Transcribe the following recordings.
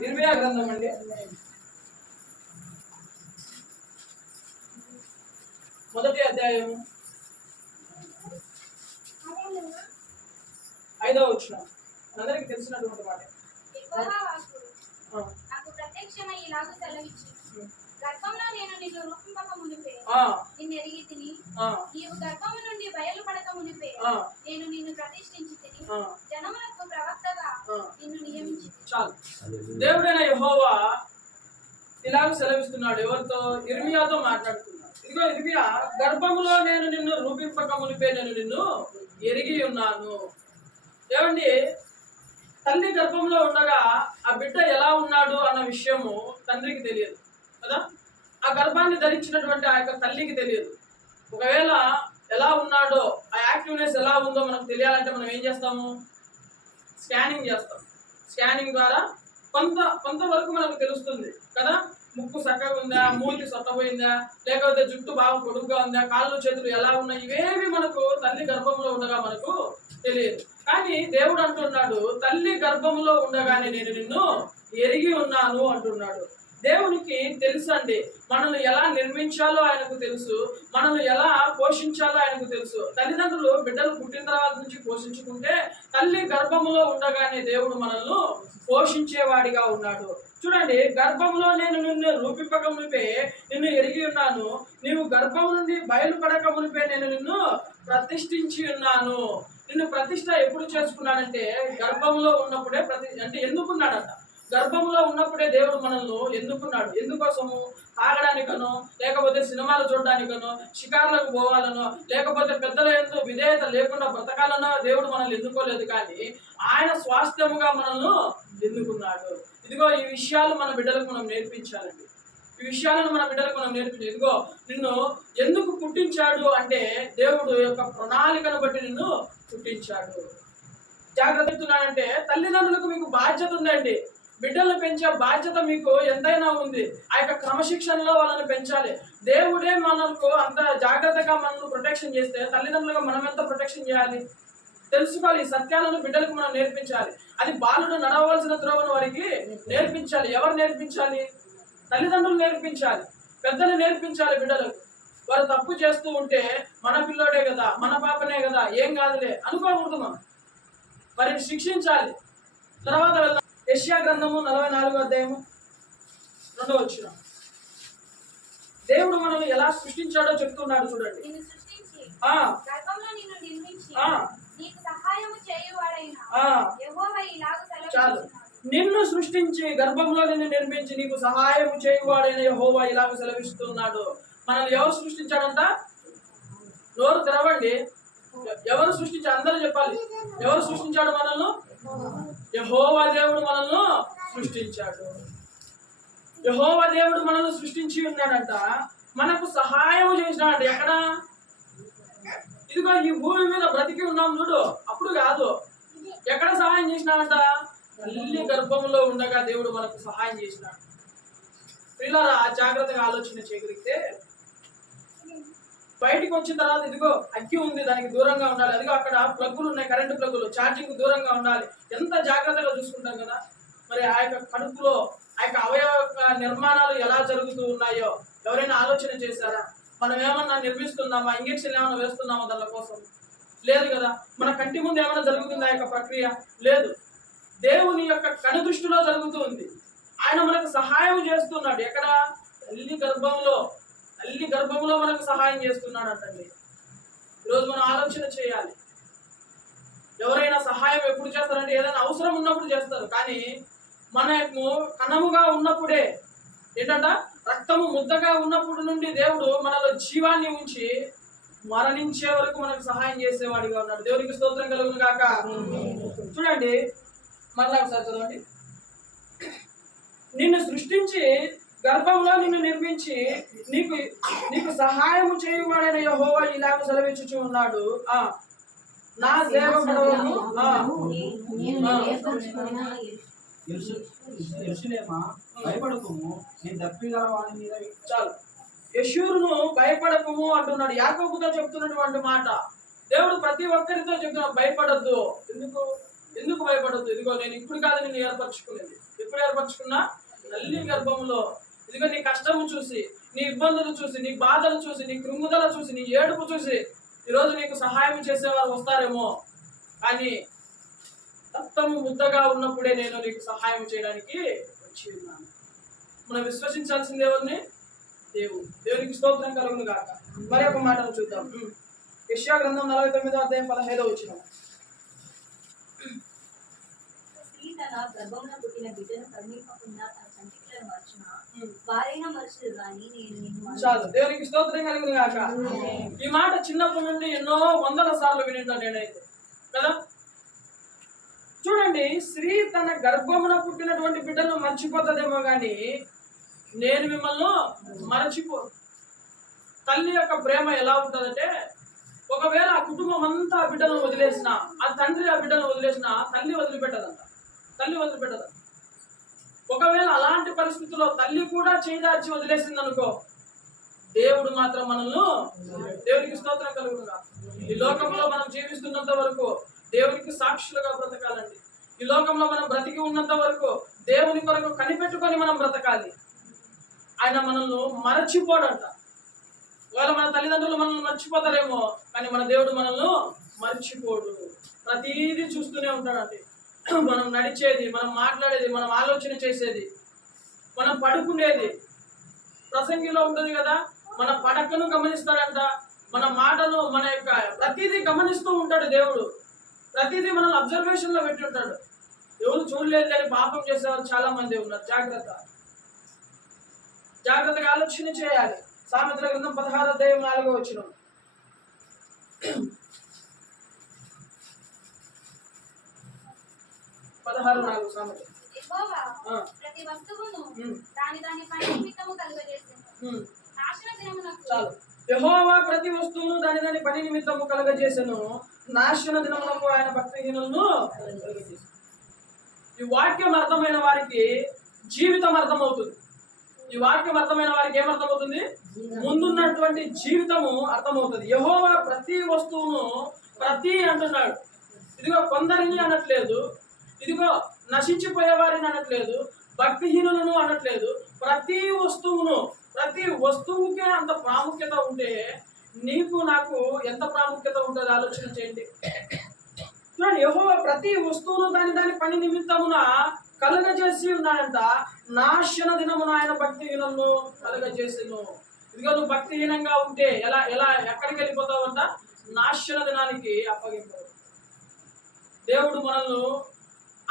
ఇరవై గ్రంథం అండి. మొదటి అధ్యాయము ఐదవ వచ్చిన అందరికి తెలిసినటువంటి మాట. నాకు ప్రత్యక్షమై ఇలాగు సెలవిచ్చి గర్భంలో నేను నిన్ను రూపింపక మునిపే. ఆ, నిన్ను ఎరిగి తిని ఆ, నీవు గర్భము నుండి బయలుపడక మునిపే. ఆ, నేను నిన్ను ప్రతిష్ఠించి తిని జనములకు ప్రవక్తగా. నిన్ను నియమించి చాలు. దేవుడైన యెహోవా ఇలాగ సెలవిస్తున్నాడు ఎవరితో? ఇర్మియాతో మాట్లాడుతున్నాడు. ఇదిగో ఇర్మియా గర్భములో నేను నిన్ను రూపింపక మునిపే నేను నిన్ను ఎరిగి ఉన్నాను. ఏమండి? తల్లి గర్భంలో ఉండగా ఆ బిడ్డ ఎలా ఉన్నాడు అన్న విషయము తండ్రికి తెలియదు. కదా? ఆ గర్భాన్ని ధరించినటువంటి ఆ యొక్క తల్లికి తెలియదు. ఒకవేళ ఎలా ఉన్నాడో ఆ యాక్టివ్నెస్ ఎలా ఉందో మనకు తెలియాలంటే మనం ఏం చేస్తాము? స్కానింగ్ చేస్తాం. స్కానింగ్ ద్వారా కొంత కొంతవరకు మనకు తెలుస్తుంది కదా? ముక్కు చక్కగా ఉందా? మూతి సొట్టపోయిందా లేకపోతే జుట్టు బాగా పొడుగ్గా ఉందా? కాళ్ళు చేతులు ఎలా ఉన్నాయి? ఇవేవి మనకు తల్లి గర్భంలో ఉండగా మనకు తెలియదు. కానీ దేవుడు అంటున్నాడు తల్లి గర్భంలో ఉండగానే నేను నిన్ను ఎరిగి ఉన్నాను అంటున్నాడు. దేవునికి తెలుసు అండి మనల్ని ఎలా నిర్మించాలో ఆయనకు తెలుసు. మనల్ని ఎలా పోషించాలో ఆయనకు తెలుసు. తల్లిదండ్రులు బిడ్డలు పుట్టిన తర్వాత నుంచి పోషించుకుంటే తల్లి గర్భంలో ఉండగానే దేవుడు మనల్ని పోషించేవాడిగా ఉన్నాడు. చూడండి గర్భంలో నేను నిన్ను రూపింపక మునిపే నిన్ను ఎరిగి ఉన్నాను. నీవు గర్భం నుండి బయలుపడక మునిపే నేను నిన్ను ప్రతిష్ఠించి ఉన్నాను. నిన్ను ప్రతిష్ట ఎప్పుడు చేసుకున్నాడంటే గర్భంలో ఉన్నప్పుడే ప్రతి అంటే ఎందుకున్నాడంట? గర్భంలో ఉన్నప్పుడే దేవుడు మనల్ని ఎందుకున్నాడు? ఎందుకోసము? తాగడానికనో లేకపోతే సినిమాలు చూడడానికనో షికార్లకు పోవాలనో లేకపోతే పెద్దల ఎందు విధేయత లేకుండా బ్రతకాలనో దేవుడు మనల్ని ఎన్నుకోలేదు కానీ ఆయన స్వాస్థ్యముగా మనల్ని ఎన్నుకున్నాడు ఇదిగో ఈ విషయాలు మన బిడ్డలకు మనం నేర్పించాలండి. ఈ విషయాలను మన బిడ్డలకు మనం నేర్పించాలి. ఇదిగో నిన్ను ఎందుకు పుట్టించాడు అంటే దేవుడు యొక్క ప్రణాళికను బట్టి నిన్ను పుట్టించాడు. జాగ్రత్త అంటే తల్లిదండ్రులకు మీకు బాధ్యత ఉందండి. బిడ్డలను పెంచే బాధ్యత మీకు ఎంతైనా ఉంది. ఆ యొక్క క్రమశిక్షణలో వాళ్ళని పెంచాలి. దేవుడే మనకు అంత జాగ్రత్తగా మనల్ని ప్రొటెక్షన్ చేస్తే తల్లిదండ్రులుగా మనం ఎంత ప్రొటెక్షన్ చేయాలి? తెలుసుకోవాలి. ఈ సత్యాలను బిడ్డలకు మనం నేర్పించాలి. అది బాలుడు నడవలసిన త్రోవను వారికి నేర్పించాలి. ఎవరు నేర్పించాలి? తల్లిదండ్రులు నేర్పించాలి. పెద్దలు నేర్పించాలి బిడ్డలకు వారు తప్పు చేస్తూ ఉంటే మన పిల్లోడే కదా మన పాపనే కదా ఏం కాదులే. అనుకోకూడదు మనం. వారిని శిక్షించాలి. తర్వాత వెళ్దాం. యెషయా గ్రంథము నలభై నాలుగో అధ్యాయము రెండో వచ్చిన. దేవుడు మనల్ని ఎలా సృష్టించాడో చెప్తున్నాడు చూడండి. ఆ. చాలు. నిన్ను సృష్టించి గర్భంలో నిన్ను నిర్మించి నీకు సహాయం చేయువాడైన యెహోవా ఇలాగ సెలవిస్తున్నాడు. మనల్ని ఎవరు సృష్టించాడంట? నోరు తెరవండి. ఎవరు సృష్టించి అందరూ చెప్పాలి. ఎవరు సృష్టించాడు మనల్ని? యహోవా దేవుడు మనల్ని సృష్టించాడు. యహోవా దేవుడు మనల్ని సృష్టించి ఉన్నాడంట. మనకు సహాయం చేసినాడు ఎక్కడ? ఇదిగో ఈ భూమి మీద బ్రతికి ఉన్నాం చూడు. అప్పుడు కాదు. ఎక్కడ సహాయం చేసినాడంట? తల్లి గర్భంలో ఉండగా దేవుడు మనకు సహాయం చేసినాడు. పిల్లల జాగ్రత్తగా ఆలోచన చేయగలిగితే బయటికి వచ్చిన తర్వాత ఇదిగో అక్కి ఉంది దానికి దూరంగా ఉండాలి. అదిగో అక్కడ ప్లగ్గులు ఉన్నాయి కరెంటు ప్లగ్గులు ఛార్జింగ్ దూరంగా ఉండాలి. ఎంత జాగ్రత్తగా చూసుకుంటాం కదా? మరి ఆ యొక్క కడుపులో ఆ యొక్క అవయవ యొక్క నిర్మాణాలు ఎలా జరుగుతూ ఉన్నాయో ఎవరైనా ఆలోచన చేశారా? మనం ఏమన్నా నిర్మిస్తున్నామా? ఇంజక్షన్ ఏమైనా వేస్తున్నామా దాని కోసం? లేదు కదా. మన కంటి ముందు ఏమైనా జరుగుతుందా ఆ యొక్క ప్రక్రియ? లేదు. దేవుని యొక్క కనుదృష్టిలో జరుగుతూ ఉంది. ఆయన మనకు సహాయం చేస్తున్నాడు. ఎక్కడ? తల్లి గర్భంలో తల్లి గర్భంలో మనకు సహాయం చేస్తున్నాడు అంటండి ఈరోజు మనం ఆలోచన చేయాలి. ఎవరైనా సహాయం ఎప్పుడు చేస్తారంటే ఏదైనా అవసరం ఉన్నప్పుడు చేస్తారు. కానీ మనము కణముగా ఉన్నప్పుడే ఏంటంట? రక్తము ముద్దగా ఉన్నప్పుడు నుండి దేవుడు మనలో జీవాన్ని ఉంచి మరణించే వరకు మనకు సహాయం చేసేవాడిగా ఉన్నాడు. దేవునికి స్తోత్రం కలుగును కాక చూడండి మరలా ఒకసారి చదవండి. నిన్ను సృష్టించి గర్భంలో నిన్ను నిర్మించి నీకు నీకు సహాయము చేయువాడైన యెహోవా ఇలాగ సెలవిచ్చుచు ఉన్నాడు. ఆ నా సేవ నేను భయపడకము నేను మీద చాలు. యశూరును భయపడకము అంటున్నాడు. యాకోబుతో చెప్తున్నటువంటి మాట. దేవుడు ప్రతి ఒక్కరితో చెప్తున్నాడు భయపడద్దు. ఎందుకు? ఎందుకు భయపడద్దు? ఇదిగో నేను ఇప్పుడు కాదు నిన్ను ఏర్పరచుకునేది. ఎప్పుడు ఏర్పరచుకున్నా? తల్లి గర్భములో ఇదిగో నీ కష్టము చూసి నీ ఇబ్బందులు చూసి నీ బాధలు చూసి నీ కృంగుదల చూసి నీ ఏడుపు చూసి ఈరోజు నీకు సహాయం చేసేవారు వస్తారేమో. కానీ రక్తము ముద్దగా ఉన్నప్పుడే నేను నీకు సహాయం చేయడానికి వచ్చి ఉన్నాను. మనం విశ్వసించాల్సింది ఎవరిని? దేవుడు. దేవునికి స్తోత్రం కలుగును గాక. మరి ఒక మాటను చూద్దాం. యశ్యా గ్రంథం నలభై తొమ్మిదో అధ్యాయం పదహైదో వచ్చిన స్త్రీ తన గర్భంలో పుట్టిన బిడ్డను కరుణింపకుండా తన సంచికలను మర్చిన? చాలు. దేవునికి స్తోత్రం కలుగును ఈ మాట చిన్నప్పటి నుండి ఎన్నో వందల సార్లు వినిందా నేనైతే. కదా? చూడండి స్త్రీ తన గర్భమున పుట్టినటువంటి బిడ్డను మర్చిపోతుందేమో కానీ నేను మిమ్మల్ని మరచిపో తల్లి యొక్క ప్రేమ ఎలా ఉంటుందంటే ఒకవేళ ఆ కుటుంబం అంతా ఆ బిడ్డను వదిలేసిన ఆ తండ్రి ఆ బిడ్డను వదిలేసిన తల్లి వదిలిపెట్టదంట. తల్లి వదిలిపెట్టదంట ఒకవేళ అలాంటి పరిస్థితుల్లో తల్లి కూడా చేదార్చి వదిలేసింది అనుకో దేవుడు మాత్రం మనల్ని దేవునికి స్తోత్రం కలుగునుగా. ఈ లోకంలో మనం జీవిస్తున్నంత వరకు దేవునికి సాక్షులుగా బ్రతకాలండి. ఈ లోకంలో మనం బ్రతికి ఉన్నంత వరకు దేవుని కొరకు కనిపెట్టుకొని మనం బ్రతకాలి. ఆయన మనల్ని మరచిపోడంట. ఒకవేళ మన తల్లిదండ్రులు మనల్ని మర్చిపోతారేమో కానీ మన దేవుడు మనల్ని మర్చిపోడు. ప్రతీది చూస్తూనే ఉంటాడండి. మనం నడిచేది మనం మాట్లాడేది మనం ఆలోచన చేసేది మనం పడుకునేది. ప్రసంగిలో ఉంటుంది కదా మన పడకను గమనిస్తాడంట మన మాటను మన యొక్క ప్రతిదీ గమనిస్తూ ఉంటాడు దేవుడు. ప్రతిదీ మనల్ని అబ్జర్వేషన్లో పెట్టి ఉంటాడు ఎవరు చూడలేదు కానీ పాపం చేసేవారు చాలా మంది ఉన్నారు. జాగ్రత్త. జాగ్రత్తగా ఆలోచన చేయాలి. సామెతల గ్రంథం పదహారు అధ్యాయం నాలుగో వచ్చిన పదహారు నాలుగు సామెత యెహోవా ఆ, ప్రతి వస్తువును దాని దాని పని నిమిత్తము దినమునకు చాలు. యెహోవా ప్రతి వస్తువును దాని దాని పని నిమిత్తము కలగజేసెను. నాశన దినములకు ఆయన భక్తిహీనులను. ఈ వాక్యం అర్థమైన వారికి జీవితం అర్థమవుతుంది. ఈ వాక్యం అర్థమైన వారికి ఏమర్థమవుతుంది ముందున్నటువంటి జీవితము అర్థమవుతుంది. యెహోవా ప్రతి వస్తువును ప్రతి అంటున్నాడు. ఇదిగో కొందరిని అనట్లేదు. ఇదిగో నశించిపోయే వారిని అనట్లేదు భక్తిహీనులను అనట్లేదు. ప్రతి వస్తువును ప్రతి వస్తువుకే అంత ప్రాముఖ్యత ఉంటే నీకు నాకు ఎంత ప్రాముఖ్యత ఉంటుంది? ఆలోచన చేయండి. చూడండి ప్రతి వస్తువును దాని దాని పని నిమిత్తమున కలుగజేసి ఉన్నాడంట. నాశన దినమున ఆయన భక్తిహీనము కలుగజేసిను. ఇదిగో నువ్వు భక్తిహీనంగా ఉంటే ఎలా ఎలా ఎక్కడికి వెళ్ళిపోతావంట? నాశన దినానికి అప్పగింపు దేవుడు మనల్ని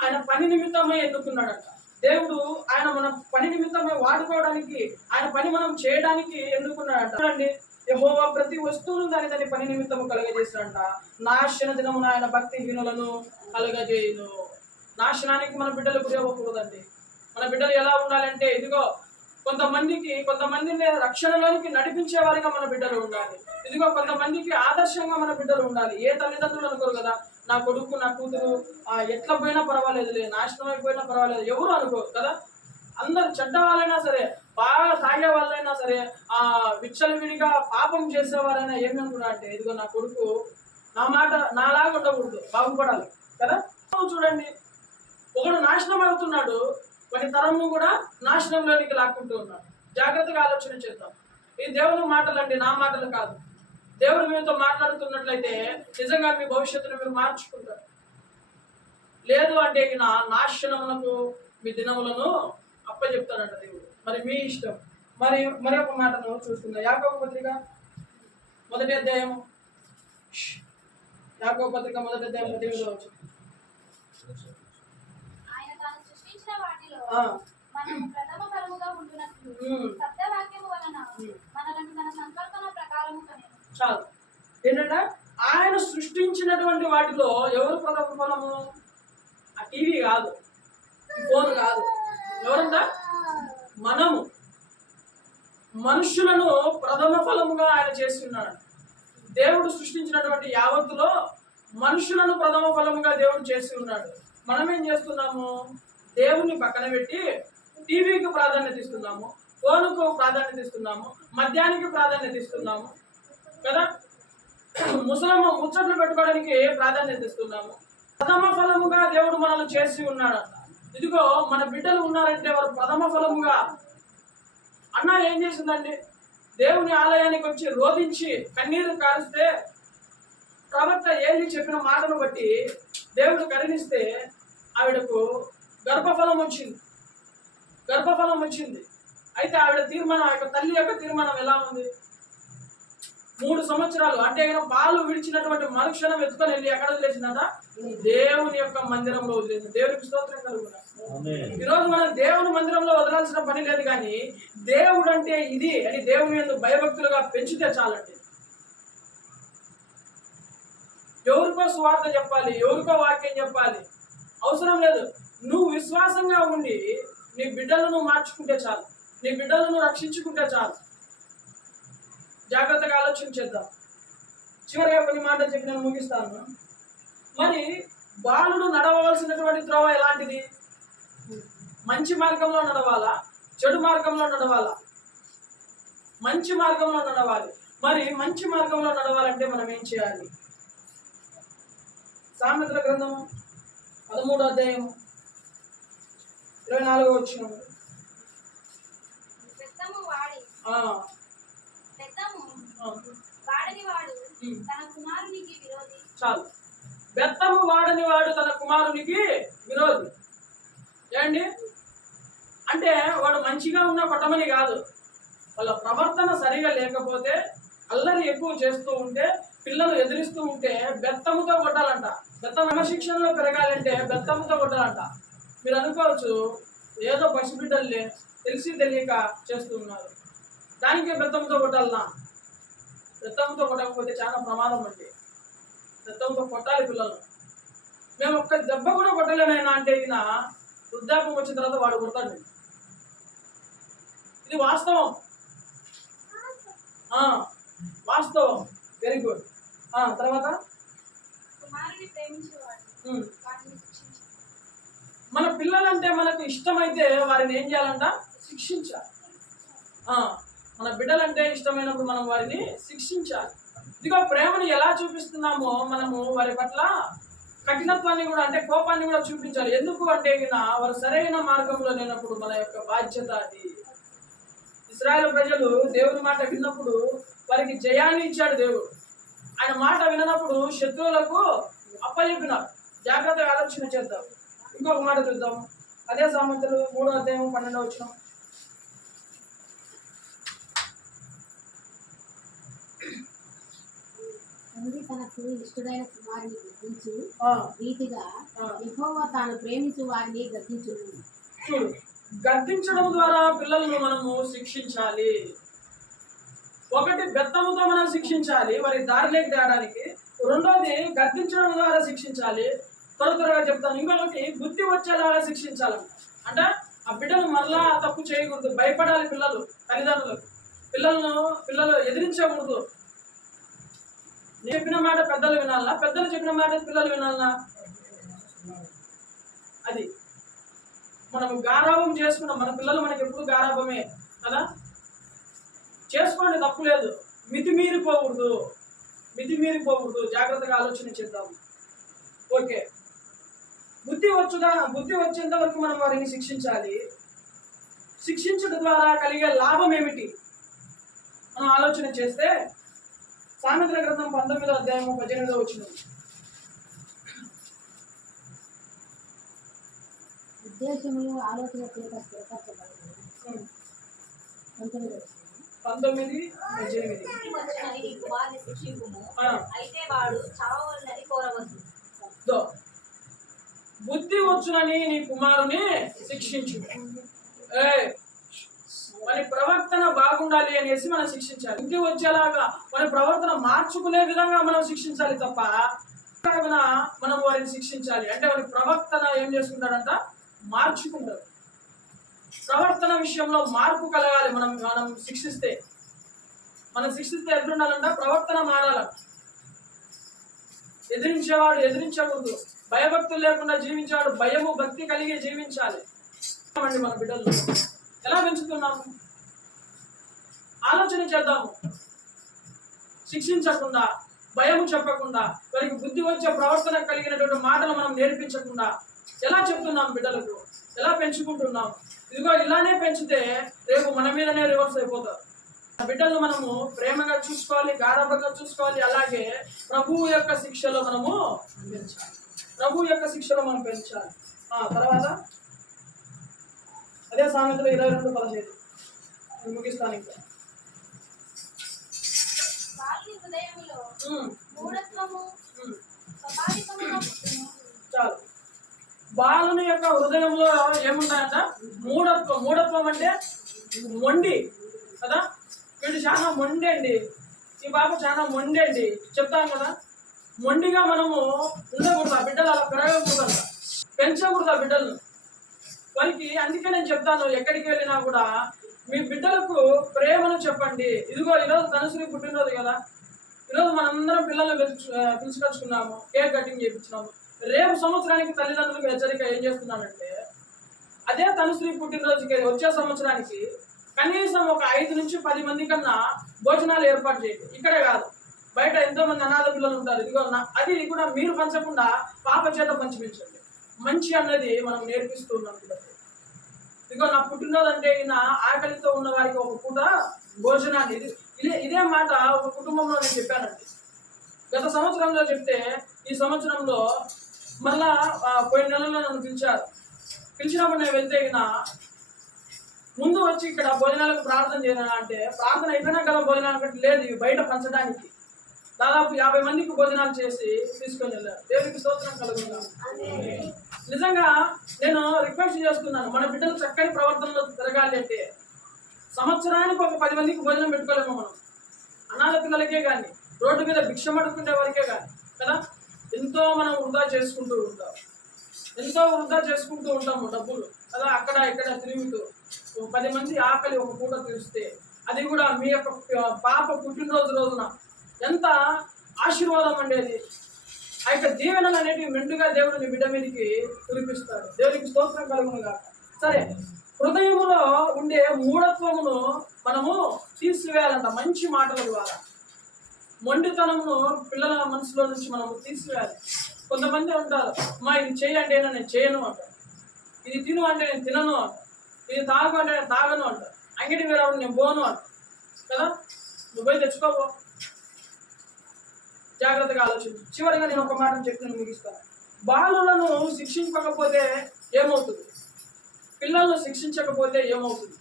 ఆయన పని నిమిత్తమే ఎన్నుకున్నాడంట. దేవుడు ఆయన మన పని నిమిత్తమే వాడుకోవడానికి ఆయన పని మనం చేయడానికి ఎన్నుకున్నాడంట. చూడండి యెహోవా ప్రతి వస్తువును దాని దాని పని నిమిత్తము కలుగజేసినంట నాశన దినమున ఆయన భక్తిహీనులను కలుగజేయును. నాశనానికి మన బిడ్డలు గురవ్వకూడదండి మన బిడ్డలు ఎలా ఉండాలంటే ఇదిగో కొంతమందికి కొంతమందిని రక్షణలోనికి నడిపించే వారిగా మన బిడ్డలు ఉండాలి. ఇదిగో కొంతమందికి ఆదర్శంగా మన బిడ్డలు ఉండాలి. ఏ తల్లిదండ్రులు అనుకోరు కదా నా కొడుకు నా కూతురు ఆ, ఎట్లా పోయినా పర్వాలేదులే నాశనం అయిపోయినా పర్వాలేదు ఎవరు అనుకో కదా? అందరు చెడ్డ వాళ్ళైనా సరే బాగా తాగే వాళ్ళైనా సరే ఆ విచ్చలవిడిగా పాపం చేసేవారైనా ఏమి అనుకున్నా అంటే ఇదిగో నా కొడుకు నా మాట నాలాగా ఉండకూడదు బాగుపడాలి కదా? చూడండి ఒకడు నాశనం అవుతున్నాడు వాటి తరము కూడా నాశనంలోనికి లాక్కుంటూ ఉన్నాడు. జాగ్రత్తగా ఆలోచన చేద్దాం. ఈ దేవుని మాటలండి నా మాటలు కాదు. దేవుడు మీతో మాట్లాడుతున్నట్లయితే నిజంగా మీ భవిష్యత్తును మీరు మార్చుకుంటారు. లేదు అంటే నా నాశనమునకు మీ దినములను అప్పచెప్తాడంట దేవుడు. మరి మీ ఇష్టం. మరి మరి ఒక మాటను చూసుకుందాం. యాకోబ పత్రిక మొదటి అధ్యాయం యాకోబ పత్రిక మొదటి అధ్యాయం పదిహేనులో వచ్చింది ఆయన తాను సృష్టించిన వాటిలో ఆ. మనం ప్రథమ వలన. మనలను తన సంకల్పన ప్రకారము చాలు. ఏంటంటే ఆయన సృష్టించినటువంటి వాటిలో ఎవరు ప్రథమ ఫలము? ఆ టీవీ కాదు ఫోన్ కాదు. ఎవరంట? మనము. మనుషులను ప్రథమ ఫలముగా ఆయన చేస్తున్నాడు. దేవుడు సృష్టించినటువంటి యావత్తులో మనుషులను ప్రథమ ఫలముగా దేవుడు చేసి ఉన్నాడు. మనం ఏం చేస్తున్నాము? దేవుణ్ణి పక్కన పెట్టి టీవీకి ప్రాధాన్యత ఇస్తున్నాము ఫోన్కు ప్రాధాన్యత ఇస్తున్నాము మద్యానికి ప్రాధాన్యత ఇస్తున్నాము కదా? ముసలమ్మ ముచ్చట్లు పెట్టుకోవడానికి ప్రాధాన్యత ఇస్తున్నాము. ప్రథమ ఫలముగా దేవుడు మనల్ని చేసి ఉన్నాడంట. ఇదిగో మన బిడ్డలు ఉన్నారంటే వారు ప్రథమ ఫలముగా. అన్న ఏం చేసిందండి? దేవుని ఆలయానికి వచ్చి రోధించి కన్నీరు కారిస్తే ప్రవక్త ఏలి చెప్పిన మాటను బట్టి దేవుడు కరుణిస్తే ఆవిడకు గర్భఫలం వచ్చింది. గర్భఫలం వచ్చింది. అయితే ఆవిడ తీర్మానం ఆ యొక్క తల్లి యొక్క తీర్మానం ఎలా ఉంది? మూడు సంవత్సరాలు. అంటే పాలు విడిచినటువంటి మరుక్షణం ఎత్తుకొని వెళ్ళి ఎక్కడ వదిలేసిందంట? దేవుని యొక్క మందిరంలో వదిలేసింది. దేవునికి స్తోత్రం కలుగునా. ఈ రోజు మనం దేవుని మందిరంలో వదలాల్సిన పని లేదు కానీ దేవుడు అంటే ఇది అని దేవుని ఎందుకు భయభక్తులుగా పెంచితే చాలండి. ఎవరికో సువార్త చెప్పాలి ఎవరికో వాక్యం చెప్పాలి. అవసరం లేదు. నువ్వు విశ్వాసంగా ఉండి నీ బిడ్డలను మార్చుకుంటే చాలు. నీ బిడ్డలను రక్షించుకుంటే చాలు. జాగ్రత్తగా ఆలోచన చేద్దాం చివరిగా కొన్ని మాటలు చెప్పి నేను ముగిస్తాను. మరి బాలుడు నడవలసినటువంటి త్రోవ ఎలాంటిది? మంచి మార్గంలో నడవాలా? చెడు మార్గంలో నడవాలా? మంచి మార్గంలో నడవాలి. మరి మంచి మార్గంలో నడవాలంటే మనం ఏం చేయాలి? సామెతల గ్రంథం పదమూడో అధ్యాయం ఇరవై నాలుగో వచ్చిన వాడని వాడు తన కుమారునికి విరోధి. చాలు. బెత్తము వాడని వాడు తన కుమారునికి విరోధి. ఏండి అంటే వాడు మంచిగా ఉన్న కొట్టమని కాదు. వాళ్ళ ప్రవర్తన సరిగా లేకపోతే అల్లరి ఎక్కువ చేస్తూ ఉంటే పిల్లలు ఎదిరిస్తూ ఉంటే బెత్తముతో కొట్టాలంట. బెత్తం క్రమశిక్షణలో పెరగాలంటే బెత్తముతో కొట్టాలంట. మీరు అనుకోవచ్చు ఏదో పసిబిడ్డల్ని తెలిసి తెలియక చేస్తూ ఉన్నారు. దానికే బెత్తంతో కొట్టాలనా? బెత్తంతో కొట్టకపోతే చాలా ప్రమాదం అండి. బెత్తంతో కొట్టాలి పిల్లలు. మేము ఒక్క దెబ్బ కూడా కొట్టలేనైనా అంటే ఈయన వృద్ధాపం వచ్చిన తర్వాత వాడు కొడతాడు. ఇది వాస్తవం. వాస్తవం. వెరీ గుడ్ తర్వాత? మన పిల్లలంటే మనకు ఇష్టమైతే వారిని ఏం చేయాలంట? శిక్షించాలి. మన బిడ్డలంటే ఇష్టమైనప్పుడు మనం వారిని శిక్షించాలి. ఇదిగో ప్రేమను ఎలా చూపిస్తున్నామో మనము వారి పట్ల కఠినత్వాన్ని కూడా అంటే కోపాన్ని కూడా చూపించాలి. ఎందుకు అంటే వారు సరైన మార్గంలో లేనప్పుడు మన యొక్క బాధ్యత అది. ఇస్రాయల్ ప్రజలు దేవుని మాట విన్నప్పుడు వారికి జయాన్ని ఇచ్చాడు దేవుడు. ఆయన మాట విననప్పుడు శత్రువులకు అప్పచెప్పినారు. జాగ్రత్తగా ఆలోచన చేద్దాం. ఇంకొక మాట చూద్దాం. అదే సామెతలు మూడో అధ్యాయం పన్నెండవ వచ్చినాం తండ్రి తనకు ఇష్టడైన కుమారుని గద్దించు రీతిగా. యెహోవా తాను ప్రేమించు వారిని గద్దించును. చూడు గద్దించడం ద్వారా పిల్లలను మనము శిక్షించాలి. ఒకటి బెత్తముతో మనం శిక్షించాలి. వారి దారిలోకి తేయడానికి రెండోది గద్దించడం ద్వారా శిక్షించాలి. త్వర త్వరగా చెప్తాను. ఇంకొకటి బుద్ధి వచ్చేలాగా శిక్షించాలి. అంటే ఆ బిడ్డలు మరలా ఆ తప్పు చేయకూడదు. భయపడాలి పిల్లలు తల్లిదండ్రులకు. పిల్లలను పిల్లలు ఎదిరించకూడదు. నేను చెప్పిన మాట పెద్దలు వినాలనా? పెద్దలు చెప్పిన మాట పిల్లలు వినాలనా? అది. మనము గారాభం చేసుకున్నాం. మన పిల్లలు మనకి ఎప్పుడు గారాభమే కదా? చేసుకోండి తప్పు లేదు. మితిమీరిపోకూడదు. మితిమీరిపోకూడదు. జాగ్రత్తగా ఆలోచన చేద్దాం. ఓకే. బుద్ధి వచ్చుదా బుద్ధి వచ్చేంత వరకు మనం వారిని శిక్షించాలి. శిక్షించడం ద్వారా కలిగే లాభం ఏమిటి? మనం ఆలోచన చేస్తే సామెతల గ్రంథం పంతొమ్మిదో అధ్యాయం పద్దెనిమిదో వచ్చిన ఉద్దేశములు ఆలోచన పంతొమ్మిది. అయితే వాడు చావవలనని కోరవద్దు. బుద్ధి వచ్చునని నీ కుమారుని శిక్షించు ఏయ్, మన ప్రవర్తన బాగుండాలి అనేసి మనం శిక్షించాలి. బుద్ధి వచ్చేలాగా మన ప్రవర్తన మార్చుకునే విధంగా మనం శిక్షించాలి తప్ప మనం వారిని శిక్షించాలి. అంటే వారి ప్రవర్తన ఏం చేసుకుంటాడంట? మార్చుకుంటారు ప్రవర్తన విషయంలో మార్పు కలగాలి మనం మనం శిక్షిస్తే. మనం శిక్షిస్తే ఎదురుండాలంట ప్రవర్తన మారాల. ఎదిరించేవాడు ఎదిరించకూడదు. భయభక్తులు లేకుండా జీవించేవాడు భయము భక్తి కలిగి జీవించాలి. మన బిడ్డలు. ఎలా పెంచుతున్నాము ఆలోచన చేద్దాము. శిక్షించకుండా భయము చెప్పకుండా వారికి బుద్ధి వచ్చే ప్రవర్తన కలిగినటువంటి మాటలు మనం నేర్పించకుండా ఎలా చెప్తున్నాం బిడ్డలకు? ఎలా పెంచుకుంటున్నాం? ఇదిగో ఇలానే పెంచితే రేపు మన మీదనే రివర్స్ అయిపోతారు ఆ బిడ్డలను మనము ప్రేమగా చూసుకోవాలి గాఢంగా చూసుకోవాలి. అలాగే ప్రభువు యొక్క శిక్షలో మనము పెంచాలి. ప్రభు యొక్క శిక్షలో మనం పెంచాలి. ఆ తర్వాత? అదే సామెతలు ఇరవై రెండు పదహైదు ముగిస్తాను ఇంకా. చాలు. బాలుని యొక్క హృదయంలో ఏముంటాయంట? మూఢత్వం. మూఢత్వం అంటే మొండి. కదా? వీడు చాలా మొండి అండి ఈ బాబు చాలా మొండి అండి చెప్తాం కదా? మొండిగా మనము ఉండకూడదు. ఆ బిడ్డలు అలా పెరగకూడదు పెంచకూడదు ఆ బిడ్డలను. వారికి అందుకే నేను చెప్తాను ఎక్కడికి వెళ్ళినా కూడా మీ బిడ్డలకు ప్రేమను చెప్పండి. ఇదిగో ఈరోజు ధనుసుని పుట్టినరోజు కదా. ఈరోజు మనందరం పిల్లల్ని పిలుచుకొచ్చుకున్నాము కేక్ కటింగ్ చేయించినాము. రేపు సంవత్సరానికి తల్లిదండ్రులకు హెచ్చరిక ఏం చేస్తున్నానంటే అదే తనుశ్రీ పుట్టినరోజుకి వచ్చే సంవత్సరానికి కనీసం ఒక ఐదు నుంచి పది మంది కన్నా భోజనాలు ఏర్పాటు చేయండి. ఇక్కడే కాదు. బయట ఎంతో మంది అనాథ పిల్లలు ఉంటారు. ఇదిగో నా- అది కూడా మీరు పంచకుండా పాప చేత పంచిపించండి. మంచి అన్నది మనం నేర్పిస్తూ ఉన్నాం. ఇక నా పుట్టినరోజంటే ఈయన ఆకలితో ఉన్న వారికి ఒక పూట భోజనాన్ని ఇది ఇదే ఇదే మాట ఒక కుటుంబంలో నేను చెప్పానండి. గత సంవత్సరంలో చెప్తే ఈ సంవత్సరంలో మళ్ళా పోయిన నెలలో నన్ను పిలిచారు. పిలిచినప్పుడు నేను వెళ్తే అయినా ముందు వచ్చి ఇక్కడ భోజనాలకు ప్రార్థన చేయనా? అంటే ప్రార్థన అయిపోయినా కదా భోజనాలు లేదు బయట పంచడానికి. దాదాపు యాభై మందికి భోజనాలు చేసి తీసుకొని వెళ్ళారు. దేవునికి స్తోత్రం కలుగుతున్నాను నిజంగా నేను రిక్వెస్ట్ చేస్తున్నాను మన బిడ్డలు చక్కని ప్రవర్తనలో తిరగాలి అంటే. సంవత్సరానికి ఒక పది మందికి భోజనం పెట్టుకోలేము మనం. అనాథ పిల్లలకే కానీ రోడ్డు మీద భిక్ష పడుకునే వారికే కానీ కదా? ఎంతో మనం వృధా చేసుకుంటూ ఉంటాం. ఎంతో వృధా చేసుకుంటూ ఉంటాము డబ్బులు. కదా? అక్కడ ఇక్కడ తిరుగుతూ పది మంది ఆకలి ఒక పూట తీస్తే అది కూడా మీ యొక్క పాప పుట్టినరోజు రోజున ఎంత ఆశీర్వాదం అండేది? ఆ యొక్క దీవెనలు అనేటివి మెండుగా దేవుడు నీ బిడ్డ మీదకి కురిపిస్తాడు. దేవునికి స్తోత్రం కలుగునుగా సరే హృదయములో ఉండే మూఢత్వమును మనము తీసివేయాలంట. మంచి మాటల ద్వారా. మొండితనమును పిల్లల మనసులో నుంచి మనము తీసివేయాలి. కొంతమంది ఉంటారు అమ్మా ఇది చేయండి నేను చేయను అంటారు. ఇది తిను అంటే నేను తినను అంట ఇది తాగు అంటే నేను తాగను అంట అంగడి వేరే నేను పోను అంట కదా? నువ్వు పోయి తెచ్చుకోపో. జాగ్రత్తగా ఆలోచించు. చివరిగా నేను ఒక మాట చెప్తాను ముగిస్తాను బాలులను శిక్షించకపోతే ఏమవుతుంది? పిల్లలను శిక్షించకపోతే ఏమవుతుంది?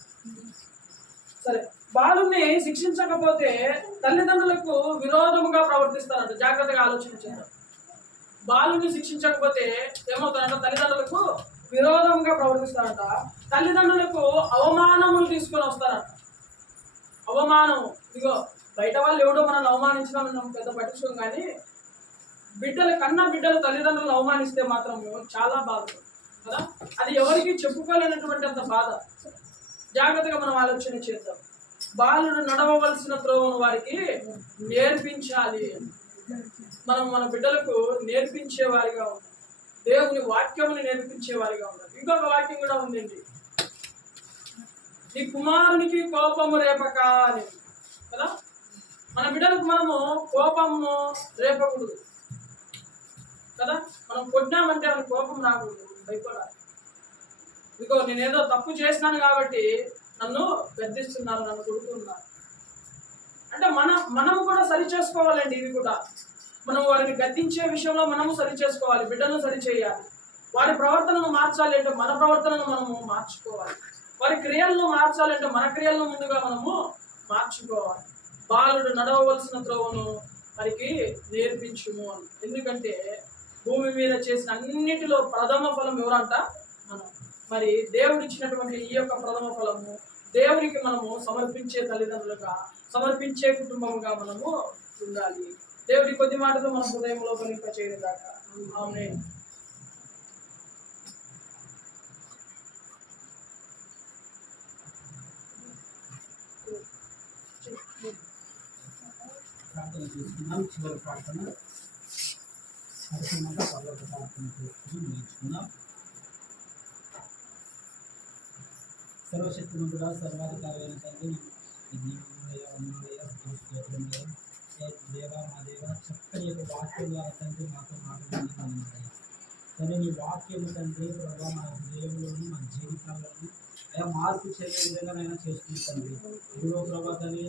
సరే బాలుని శిక్షించకపోతే తల్లిదండ్రులకు విరోధముగా ప్రవర్తిస్తారంట. జాగ్రత్తగా ఆలోచించారు బాలుని శిక్షించకపోతే ఏమవుతారంట? తల్లిదండ్రులకు విరోధంగా ప్రవర్తిస్తారంట. తల్లిదండ్రులకు అవమానములు తీసుకొని వస్తారంట. అవమానం ఇదిగో బయట వాళ్ళు ఎవడో మనం అవమానించినా మనం పెద్ద పట్టించుకోం కానీ బిడ్డలు కన్నా బిడ్డలు తల్లిదండ్రులు అవమానిస్తే మాత్రం చాలా బాధ కదా? అది ఎవరికి చెప్పుకోలేనటువంటి అంత బాధ. జాగ్రత్తగా మనం ఆలోచన చేద్దాం. బాలుడు నడవవలసిన త్రోవను వారికి నేర్పించాలి. మనం మన బిడ్డలకు నేర్పించేవారిగా ఉండాలి. దేవుని వాక్యముని నేర్పించేవారిగా ఉండాలి. ఇంకొక వాక్యం కూడా ఉందండి. నీ కుమారునికి కోపము రేపక అని. కదా? మన బిడ్డలకు మనము కోపము రేపకూడదు. కదా? మనం కొట్టినామంటే మన కోపం రాకూడదు. భయపడాలి. ఇదిగో నేనేదో తప్పు చేసినాను కాబట్టి నన్ను గద్దిస్తున్నారు నన్ను కొడుతున్నారు. అంటే మన మనము కూడా సరి చేసుకోవాలండి ఇది కూడా. మనం వారిని గద్దించే విషయంలో మనము సరి చేసుకోవాలి బిడ్డను సరి చేయాలి. వారి ప్రవర్తనను మార్చాలి అంటే మన ప్రవర్తనను మనము మార్చుకోవాలి. వారి క్రియలను మార్చాలి అంటే మన క్రియలను ముందుగా మనము మార్చుకోవాలి. బాలుడు నడవవలసిన త్రోవను వారికి నేర్పించుము అని. ఎందుకంటే భూమి మీద చేసిన అన్నిటిలో ప్రథమ ఫలం ఎవరంట? మనం. మరి దేవుడు ఇచ్చినటువంటి ఈ యొక్క ప్రథమ ఫలము దేవునికి మనము సమర్పించే తల్లిదండ్రులుగా సమర్పించే కుటుంబముగా మనము ఉండాలి. దేవుడి కొద్ది మాటలు మన హృదయంలో ఫలింప చేయడం దాకా ఆమె ప్రార్థన చేసుకున్నాం చివరి ప్రార్థన పరిపూర్ణంగా పర్వత ప్రార్థన చేసుకుని నేర్చుకున్నాం సర్వశక్తిమంతుడా సర్వాధికారైన తండ్రి ఈ దేవ మా దేవ చక్కని యొక్క వాక్యం ద్వారా తండ్రి మాతో మాట్లాడుతున్నాయి సరే నీ వాక్యం తండ్రి ప్రభావ మా హృదయంలోని మా జీవితాల్లోని అయ్యా మార్పు చేసే విధంగా నేను చేస్తుంది తండ్రి. ఎవరో ప్రభా తల్లి